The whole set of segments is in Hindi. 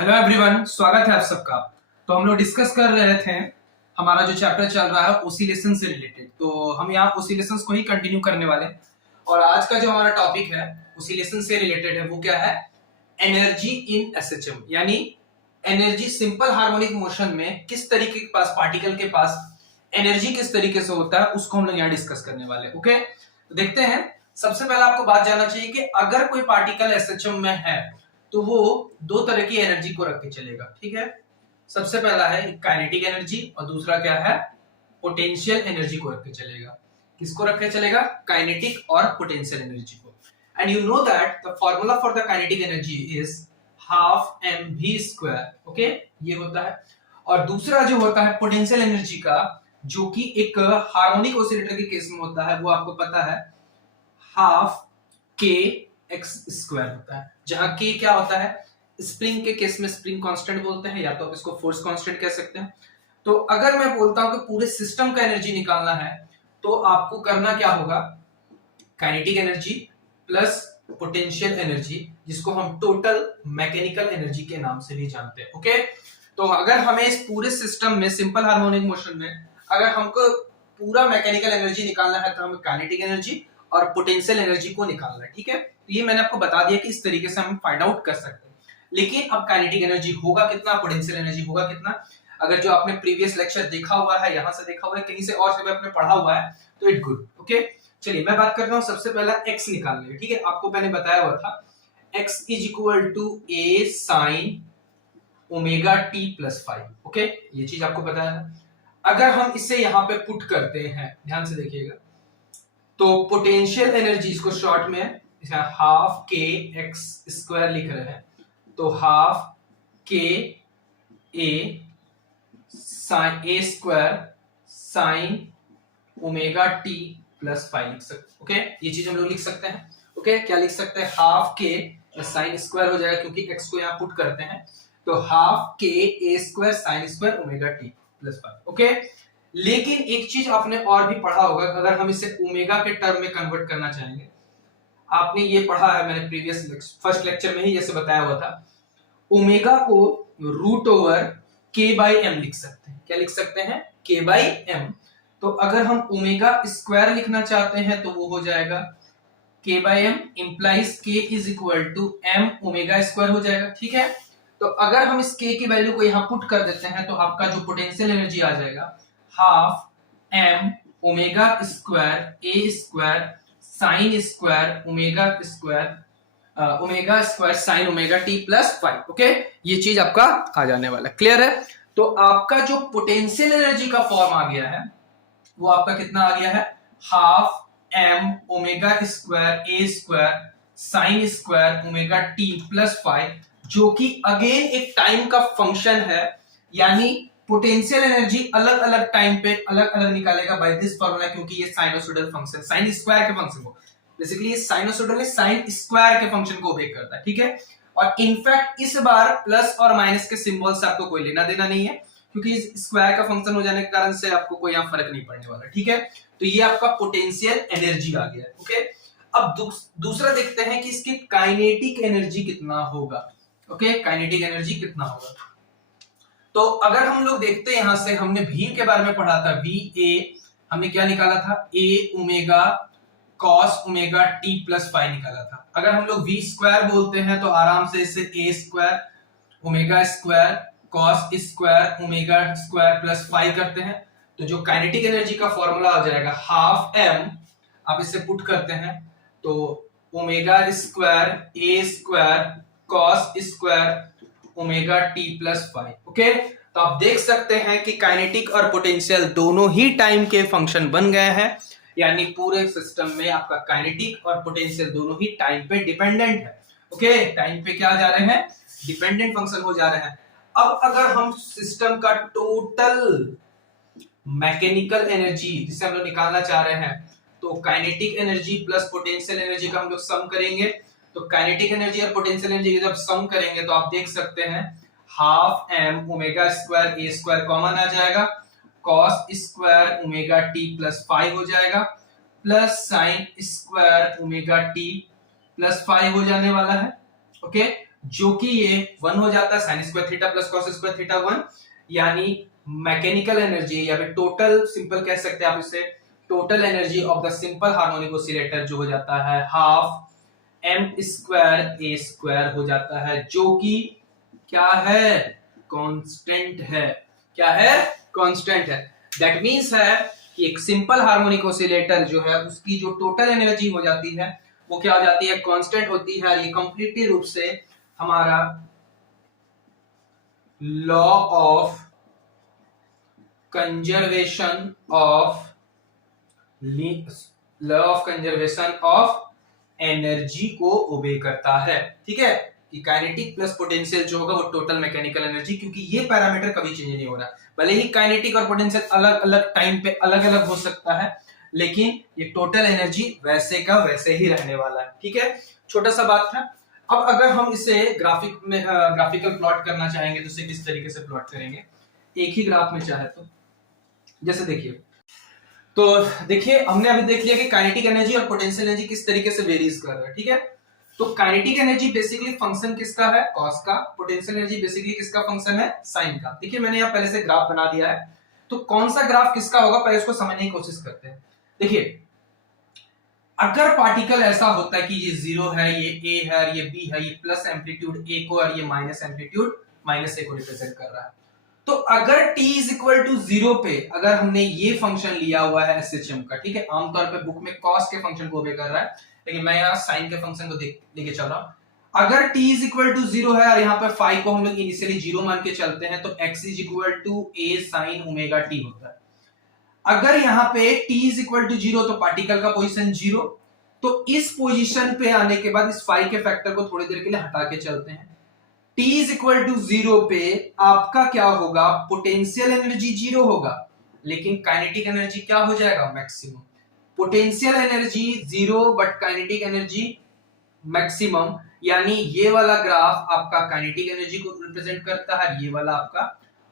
हेलो एवरीवन, स्वागत है आप सबका। तो हम लोग डिस्कस कर रहे थे, हमारा जो चैप्टर चल रहा है ओसिलेशन से रिलेटेड। तो हम यहाँ ओसिलेशंस को ही कंटिन्यू करने वाले हैं। और आज का जो हमारा टॉपिक है ओसिलेशन से रिलेटेड है, वो क्या है? एनर्जी इन एसएचएम, यानी एनर्जी सिंपल हार्मोनिक मोशन में किस तरीके के पास, पार्टिकल के पास एनर्जी किस तरीके से होता है, उसको हम लोग यहाँ डिस्कस करने वाले हैं। ओके, तो देखते हैं। सबसे पहले आपको बात जानना चाहिए कि अगर कोई पार्टिकल एसएचएम में है तो वो दो तरह की एनर्जी को रख के चलेगा। ठीक है, सबसे पहला है काइनेटिक एनर्जी और दूसरा क्या है? पोटेंशियल एनर्जी को रख के चलेगा। किसको रख के चलेगा? काइनेटिक और पोटेंशियल एनर्जी को। And you know that the formula for the kinetic energy is half M V square. Okay, ये होता है। और दूसरा जो होता है पोटेंशियल एनर्जी का, जो कि एक हार्मोनिक ऑसिलेटर के केस में होता है, वो आपको पता है हाफ के एक्स स्क्वायर होता है। जहां के क्या होता है? स्प्रिंग के केस में स्प्रिंग कांस्टेंट बोलते हैं, या तो आप इसको फोर्स कांस्टेंट कह सकते हैं। तो अगर मैं बोलता हूं कि पूरे सिस्टम का एनर्जी निकालना है, तो आपको करना क्या होगा? Kinetic energy plus potential energy, जिसको हम टोटल मैकेनिकल एनर्जी के नाम से भी जानते हैं। ओके, तो अगर हमें इस पूरे सिस्टम में, सिंपल हार्मोनिक मोशन में, अगर हमको पूरा मैकेनिकल एनर्जी निकालना है, तो हमें काइनेटिक एनर्जी और पोटेंशियल एनर्जी को निकालना है। ठीक है, तो ये मैंने आपको बता दिया कि इस तरीके से हम फाइंड आउट कर सकते हैं। लेकिन अब काइनेटिक एनर्जी होगा कितना, पोटेंशियल एनर्जी होगा कितना? अगर जो आपने प्रीवियस लेक्चर देखा हुआ है, यहां से देखा हुआ है, कहीं से और से भी आपने पढ़ा हुआ है, तो इट गुड। ओके, चलिए मैं बात करता हूं सबसे पहला x निकालने की। ठीक है, आपको मैंने बताया हुआ था x is equal to a sine omega t plus 5। Okay, ये चीज आपको पता है। अगर हम इसे यहां पे पुट करते हैं, ध्यान से देखिएगा, तो पोटेंशियल एनर्जी, इसको शॉर्ट में हाफ के एक्स स्क्वायर लिख रहे हैं, तो हाफ के a sine a square sine omega t plus 5 लिख सकते हैं। ओके, ये चीज हम लोग लिख सकते हैं। ओके, क्या लिख सकते हैं? हाफ के साइन स्क्वायर हो जाएगा, क्योंकि एक्स को यहाँ पुट करते हैं, तो हाफ के a square sine square omega t plus 5। Okay, लेकिन एक चीज आपने और भी पढ़ा होगा, अगर हम इसे ओमेगा के टर्म में कन्वर्ट करना चाहेंगे, आपने ये पढ़ा है, मैंने प्रीवियस फर्स्ट लेक्चर में ही जैसे बताया हुआ था, ओमेगा को रूट ओवर के बाई एम लिख सकते हैं। क्या लिख सकते हैं? के बाई एम। तो अगर हम ओमेगा स्क्वायर लिखना चाहते हैं, तो वो हो जाएगा K by M implies K is equal to M omega square हो जाएगा। ठीक है, तो अगर हम इस के की वैल्यू को यहां पुट कर देते हैं, तो आपका जो पोटेंशियल एनर्जी आ जाएगा half m omega square a square sine square omega square sine omega t plus 5। Okay, ये चीज आपका आ जाने वाला है। क्लियर है? तो आपका जो पोटेंशियल एनर्जी का फॉर्म आ गया है, वो आपका कितना आ गया है? Half m omega square a square sine square omega t plus 5, जो कि अगेन एक टाइम का फंक्शन है। यानी पोटेंशियल एनर्जी अलग अलग टाइम पे अलग अलग निकालेगा बाय दिस फॉर्मूला, क्योंकि ये साइनोसॉइडल फंक्शन, साइन स्क्वायर के फंक्शन को, बेसिकली ये साइनोसॉइडल साइन स्क्वायर के फंक्शन को ओबे करता है। ठीक है, और इनफैक्ट इस बार प्लस और माइनस के सिंबल से आपको कोई लेना देना नहीं है, क्योंकि इस स्क्वायर का फंक्शन हो जाने के कारण से आपको कोई यहाँ फर्क नहीं पड़ने वाला। ठीक है, तो ये आपका पोटेंशियल एनर्जी आ गया। ओके, अब दूसरा देखते हैं कि इसकी काइनेटिक एनर्जी कितना होगा। ओके, काइनेटिक एनर्जी कितना होगा? तो अगर हम लोग देखते हैं, यहां से हमने भी के बारे में पढ़ा था, वी ए हमने क्या निकाला था? A omega cos omega t plus 5 निकाला था। अगर हम लोग वी स्क्वायर बोलते हैं, तो आराम से इसे a square omega square cos square omega square plus 5 करते हैं, तो जो काइनेटिक एनर्जी का फॉर्मूला आ जाएगा हाफ एम, आप इसे पुट करते हैं, तो omega square a square cos square omega t plus 5। Okay, तो आप देख सकते हैं कि काइनेटिक और पोटेंशियल दोनों ही टाइम के फंक्शन बन गए हैं। यानी पूरे सिस्टम में आपका काइनेटिक और पोटेंशियल दोनों ही टाइम पे डिपेंडेंट है। ओके, टाइम पे क्या जा रहे हैं? डिपेंडेंट फंक्शन हो जा रहे हैं। अब अगर हम सिस्टम का टोटल मैकेनिकल एनर्जी जिसे हम लोग निकालना चाह रहे हैं, तो kinetic energy plus potential energy का हम लोग सम करेंगे। तो काइनेटिक एनर्जी और पोटेंशियल एनर्जी जब सम करेंगे, तो आप देख सकते हैं half m omega square a square common आ जाएगा, cos square omega t plus 5 हो जाएगा, plus sign square omega t plus 5 हो जाने वाला है। ओके, जो कि ये 1 हो जाता है sin square theta plus cos square theta 1, यानी मैकेनिकल एनर्जी या फिर टोटल, सिंपल कह सकते हैं आप इसे, total energy of the simple harmonic oscillator जो हो जाता है half M square a square हो जाता है, जो कि क्या है, कांस्टेंट है। क्या है, कांस्टेंट है। दैट मींस है कि एक सिंपल हार्मोनिक ऑसिलेटर जो है उसकी जो टोटल एनर्जी हो जाती है वो क्या हो जाती है, कांस्टेंट होती है। ये कंप्लीटली रूप से हमारा law of conservation of energy को ओबे करता है। ठीक है, कि काइनेटिक प्लस पोटेंशियल जो होगा वो टोटल मैकेनिकल एनर्जी, क्योंकि ये पैरामीटर कभी चेंज नहीं हो रहा। भले ही काइनेटिक और पोटेंशियल अलग अलग टाइम पे अलग अलग हो सकता है, लेकिन ये टोटल एनर्जी वैसे का वैसे ही रहने वाला है। ठीक है, छोटा सा बात था। अब अगर हम इसे ग्राफिकल प्लॉट करना चाहेंगे तो इसे किस तरीके से प्लॉट करेंगे, एक ही ग्राफ में चाहे तो, जैसे देखिए, तो देखिए हमने अभी देख लिया कि काइनेटिक एनर्जी और पोटेंशियल एनर्जी किस तरीके से वेरीज कर रहा है। ठीक है, तो काइनेटिक एनर्जी बेसिकली फंक्शन किसका है, कॉस का। पोटेंशियल एनर्जी बेसिकली किसका फंक्शन है, साइन का। देखिए मैंने यहाँ पहले से ग्राफ बना दिया है, तो कौन सा ग्राफ किसका होगा पहले इसको समझने की कोशिश करते हैं। देखिए, अगर पार्टिकल ऐसा होता है कि ये 0 है, ये ए है, ये बी है, ये प्लस एम्पलीट्यूड ए को और ये माइनस एम्पलीट्यूड माइनस ए को रिप्रेजेंट कर रहा है, तो अगर t इज इक्वल टू 0 पे अगर हमने ये फंक्शन लिया हुआ है SHM का, ठीक है, आमतौर पे बुक में cos के फंक्शन को ओबे कर रहा है, लेकिन मैं यहाँ sin के फंक्शन को लेके चल रहा हूं। अगर t इज इक्वल टू 0 है और यहाँ पे फाई को हम लोग इनिशियली 0 मान के चलते हैं, तो x is equal to a sin omega t होता है। अगर यहाँ पे t इज इक्वल टू 0 तो पार्टिकल का पोजीशन 0, तो इस पोजीशन पे आने के बाद इस फाई के फैक्टर को थोड़ी देर के लिए हटा के चलते हैं। t इज इक्वल टू 0 पे आपका क्या होगा, पोटेंशियल एनर्जी 0 होगा, लेकिन काइनेटिक एनर्जी क्या हो जाएगा, maximum. Potential energy 0 but kinetic energy maximum, यानी ये वाला ग्राफ आपका काइनेटिक एनर्जी को रिप्रेजेंट करता है, ये वाला आपका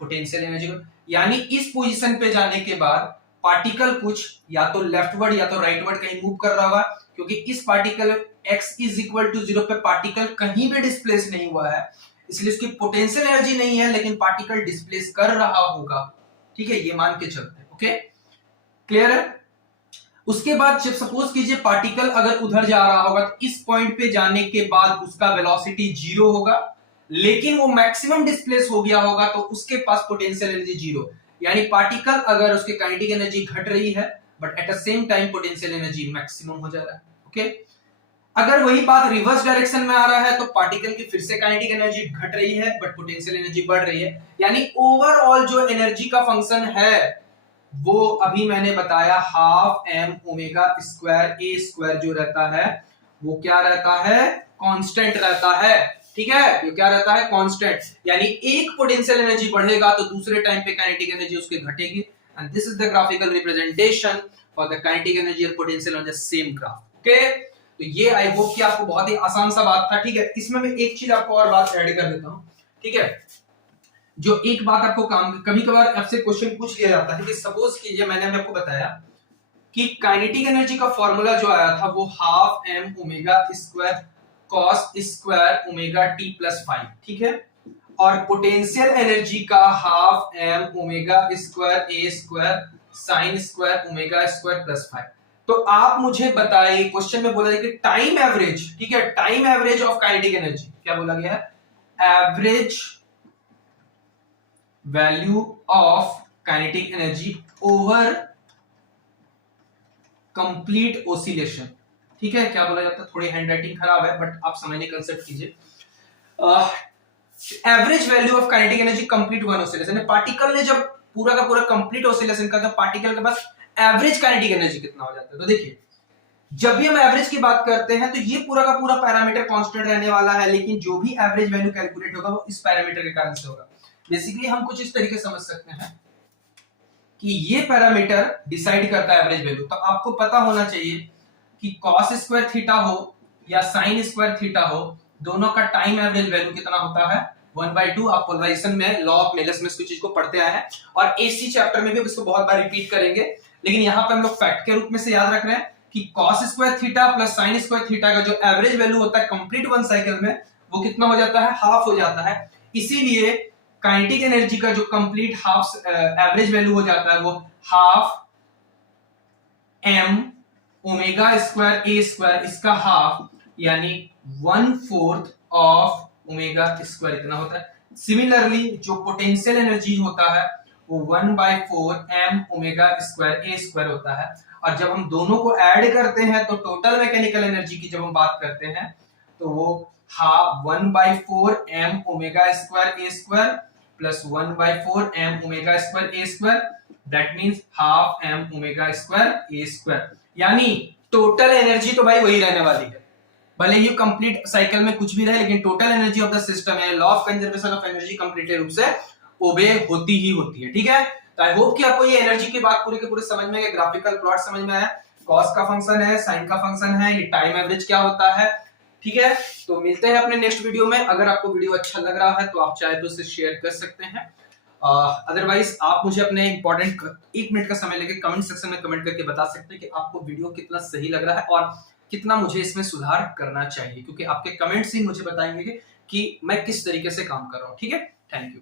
पोटेंशियल एनर्जी को। यानी इस पोजीशन पे जाने के बाद पार्टिकल कुछ या तो लेफ्टवर्ड या तो राइटवर्ड कहीं मूव कर रहा होगा, क्योंकि इस particle x is equal to 0 पे पार्टिकल कहीं भी डिस्प्लेस नहीं हुआ है, इसलिए उसकी पोटेंशियल एनर्जी नहीं है, लेकिन पार्टिकल डिस्प्लेस कर रहा होगा। ठीक है, ये मान के चलते हैं। ओके, क्लियर है। उसके बाद जब सपोज कीजिए पार्टिकल अगर उधर जा रहा होगा, तो इस पॉइंट पे जाने के बाद उसका वेलोसिटी 0 होगा, लेकिन वो मैक्सिमम डिस्प्लेस हो गया होगा, तो उसके पास पोटेंशियल एनर्जी 0। यानी पार्टिकल अगर उसके काइनेटिक एनर्जी घट रही है, but at the same time potential energy maximum हो जा रहा है। ओके, अगर वही बात रिवर्स डायरेक्शन में आ रहा है, तो पार्टिकल की फिर से काइनेटिक एनर्जी घट रही है बट पोटेंशियल एनर्जी बढ़ रही है। यानी ओवरऑल जो एनर्जी का फंक्शन है वो अभी मैंने बताया half m omega square a square जो रहता है वो क्या रहता है, कांस्टेंट रहता है। ठीक है, ये क्या रहता है, कांस्टेंट। यानी एक पोटेंशियल एनर्जी बढ़ेगा तो दूसरे टाइम पे काइनेटिक एनर्जी उसके घटेगी, and this is the graphical representation for the kinetic energy और potential on the same graph. Okay, तो ये आई होप कि आपको बहुत ही आसान सा बात था। ठीक है, इसमें मैं एक चीज आपको और बात ऐड कर देता हूं। ठीक है, जो एक बात आपको काम कभी कभार आपसे क्वेश्चन पूछ लिया जाता है कि सपोज कीजिए मैंने आपको बताया कि काइनेटिक एनर्जी का फॉर्मूला जो आया था वो half m omega square cos square omega t plus 5। ठीक है, और पोटेंशियल एनर्जी का half m omega square a square sine square omega square plus 5। तो आप मुझे बताइए, क्वेश्चन में बोला है कि टाइम एवरेज, ठीक है, time average of kinetic energy क्या बोला गया है, average value of kinetic energy over complete oscillation. ठीक है, क्या बोला जाता है, थोड़ी हैंडराइटिंग खराब है बट आप समझने कंसेप्ट कीजिए। Average value of kinetic energy complete one oscillation, particle ने जब पूरा का पूरा कंप्लीट ओसिलेशन का, तो पार्टिकल के पास एवरेज काइनेटिक एनर्जी कितना हो जाता है। तो देखिए, जब भी हम एवरेज की बात करते हैं तो ये पूरा का पूरा पैरामीटर कांस्टेंट रहने वाला है, लेकिन जो भी एवरेज वैल्यू कैलकुलेट होगा वो इस पैरामीटर के कारण से होगा। बेसिकली हम कुछ इस तरीके समझ सकते हैं कि ये पैरामीटर डिसाइड करता है एवरेज वैल्यू। तो आपको पता होना चाहिए कि कॉस स्क्वायर थीटा हो या साइन स्क्वायर थीटा हो, दोनों का टाइम एवरेज वैल्यू कितना होता है, 1/2। आप पोलराइजेशन में लॉ ऑफ मेलस में इसको चीज को पढ़ते आए हैं और एसी चैप्टर में भी इसको बहुत बार रिपीट करेंगे, लेकिन यहाँ पे हम लोग फैक्ट के रूप में से याद रख रहे हैं कि cos square theta plus sine square theta का जो एवरेज वैल्यू होता है कंप्लीट वन साइकिल में, वो कितना हो जाता है, हाफ हो जाता है। इसीलिए काइनेटिक एनर्जी का जो कंप्लीट हाफ एवरेज वैल्यू हो जाता है वो half m omega square a square, इसका हाफ यानी 1/4 ऑफ ओमेगा स्क्वायर इतना होता है। सिमिलरली जो पोटेंशियल एनर्जी होता है वो 1/4 m omega square a square होता है। और जब हम दोनों को ऐड करते हैं तो टोटल मैकेनिकल एनर्जी की जब हम बात करते हैं तो वो 1/4 m omega square a square plus 1/4 m omega square a square, that means half m omega square a square. यानी टोटल एनर्जी तो भाई वही रहने वाली है, भले ही कंप्लीट साइकिल में कुछ भी रहे, लेकिन total energy of the system है, law of conservation of energy complete रूप से ओबे होती ही होती है। ठीक है, तो आई होप कि आपको ये एनर्जी की बात पूरी के पूरे समझ में आया, ग्राफिकल प्लॉट समझ में आया, कॉस का फंक्शन है, साइन का फंक्शन है, ये टाइम एवरेज क्या होता है। ठीक है, तो मिलते हैं अपने नेक्स्ट वीडियो में। अगर आपको वीडियो अच्छा लग रहा है तो आप चाहे तो इसे शेयर कर सकते हैं, अदरवाइज आप मुझे अपने इंपॉर्टेंट 1 मिनट का समय लेके कमेंट सेक्शन में कमेंट करके बता सकते हैं कि आपको वीडियो कितना सही लग रहा है और कितना मुझे इसमें सुधार करना चाहिए, क्योंकि आपके कमेंट्स ही मुझे बताएंगे कि मैं किस तरीके से काम कर रहा हूँ। ठीक है, थैंक यू।